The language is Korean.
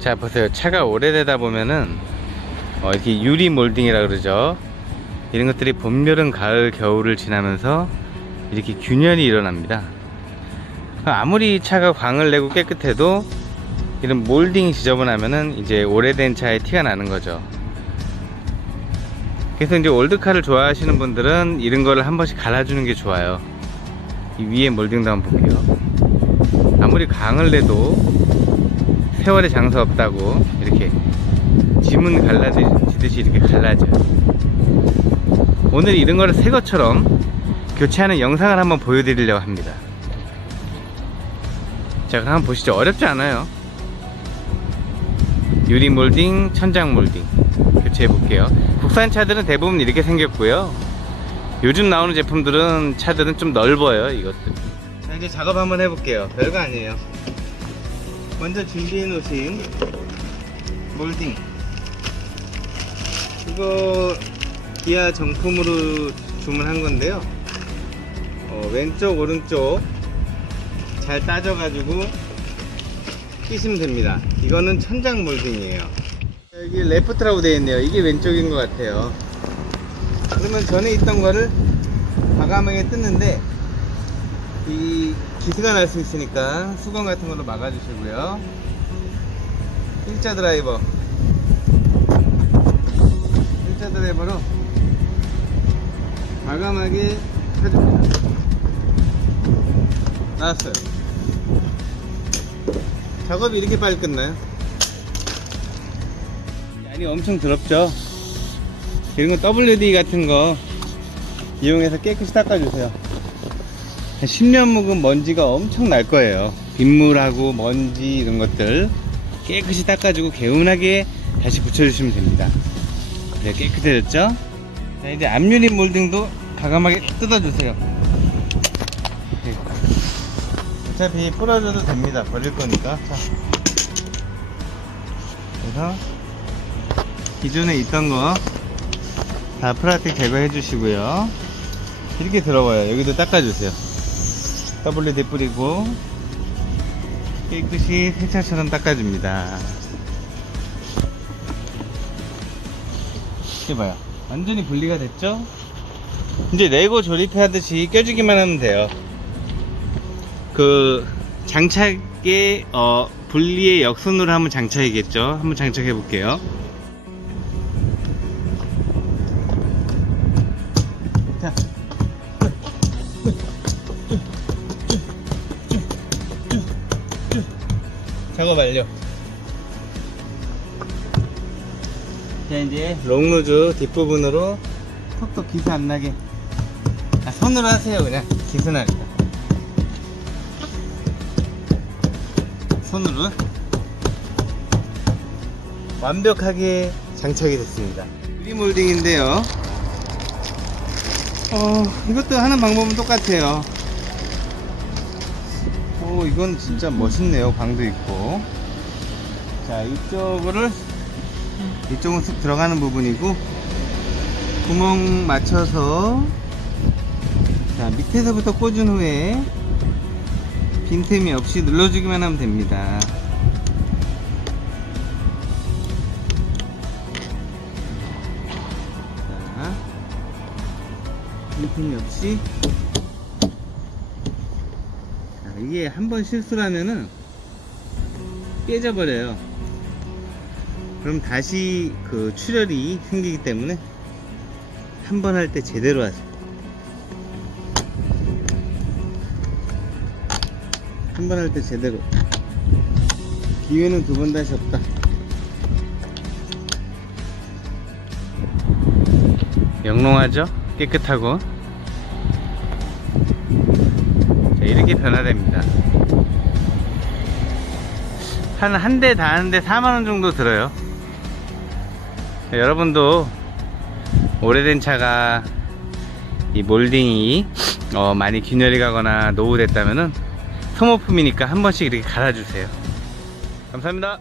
자, 보세요. 차가 오래되다 보면은 이렇게 유리 몰딩이라 그러죠. 이런 것들이 봄, 여름, 가을, 겨울을 지나면서 이렇게 균열이 일어납니다. 아무리 차가 광을 내고 깨끗해도 이런 몰딩이 지저분하면은 이제 오래된 차에 티가 나는 거죠. 그래서 이제 올드카를 좋아하시는 분들은 이런 거를 한 번씩 갈아주는 게 좋아요. 이 위에 몰딩도 한번 볼게요. 아무리 광을 내도 세월의 장사 없다고 이렇게 지문 갈라지듯이 이렇게 갈라져요. 오늘 이런 거를 새 것처럼 교체하는 영상을 한번 보여드리려고 합니다. 자, 그럼 한번 보시죠. 어렵지 않아요. 유리 몰딩, 천장 몰딩 교체해 볼게요. 국산 차들은 대부분 이렇게 생겼고요. 요즘 나오는 제품들은 차들은 좀 넓어요. 이것들. 자, 이제 작업 한번 해볼게요. 별거 아니에요. 먼저 준비해 놓으신 몰딩, 이거 기아 정품으로 주문한 건데요. 왼쪽 오른쪽 잘 따져가지고 끼시면 됩니다. 이거는 천장 몰딩이에요. 여기 레프트라고 되어 있네요. 이게 왼쪽인 것 같아요. 그러면 전에 있던 거를 과감하게 뜯는데 이 기스가 날 수 있으니까 수건 같은 걸로 막아주시고요. 일자 드라이버로 과감하게 펴줍니다. 나왔어요. 작업이 이렇게 빨리 끝나요? 양이 엄청 더럽죠? 이런 거 WD 같은 거 이용해서 깨끗이 닦아주세요. 10년 묵은 먼지가 엄청 날 거예요. 빗물하고 먼지 이런 것들 깨끗이 닦아주고 개운하게 다시 붙여주시면 됩니다. 네, 깨끗해졌죠? 자, 이제 앞유리 몰딩도 과감하게 뜯어주세요. 네. 어차피 부러져도 됩니다. 버릴 거니까. 자. 그래서 기존에 있던 거 다 플라스틱 제거해 주시고요. 이렇게 더러워요. 여기도 닦아주세요. WD 뿌리고 깨끗이 세차처럼 닦아줍니다. 이렇게 봐요. 완전히 분리가 됐죠? 이제 레고 조립하듯이 껴주기만 하면 돼요. 그 장착에 분리의 역순으로 한번 장착이겠죠? 한번 장착해 볼게요. 자, 작업 완료. 자, 이제 롱루즈 뒷부분으로 톡톡 기스 안 나게 손으로 하세요. 그냥 기스 나니까 손으로 완벽하게 장착이 됐습니다. 유리 몰딩인데요. 이것도 하는 방법은 똑같아요. 이건 진짜 멋있네요. 광도 있고. 자, 이쪽은 쑥 들어가는 부분이고, 구멍 맞춰서 자, 밑에서부터 꽂은 후에 빈틈이 없이 눌러주기만 하면 됩니다. 자, 빈틈이 없이. 이게 한번 실수라면은 깨져버려요. 그럼 다시 그 출혈이 생기기 때문에 한 번 할 때 제대로 하세요. 한 번 할 때 제대로. 기회는 두 번 다시 없다. 영롱하죠? 깨끗하고. 이렇게 변화됩니다. 한 대 다 하는데 4만원 정도 들어요. 여러분도 오래된 차가 이 몰딩이 많이 균열이 가거나 노후됐다면은 소모품이니까 한 번씩 이렇게 갈아주세요. 감사합니다.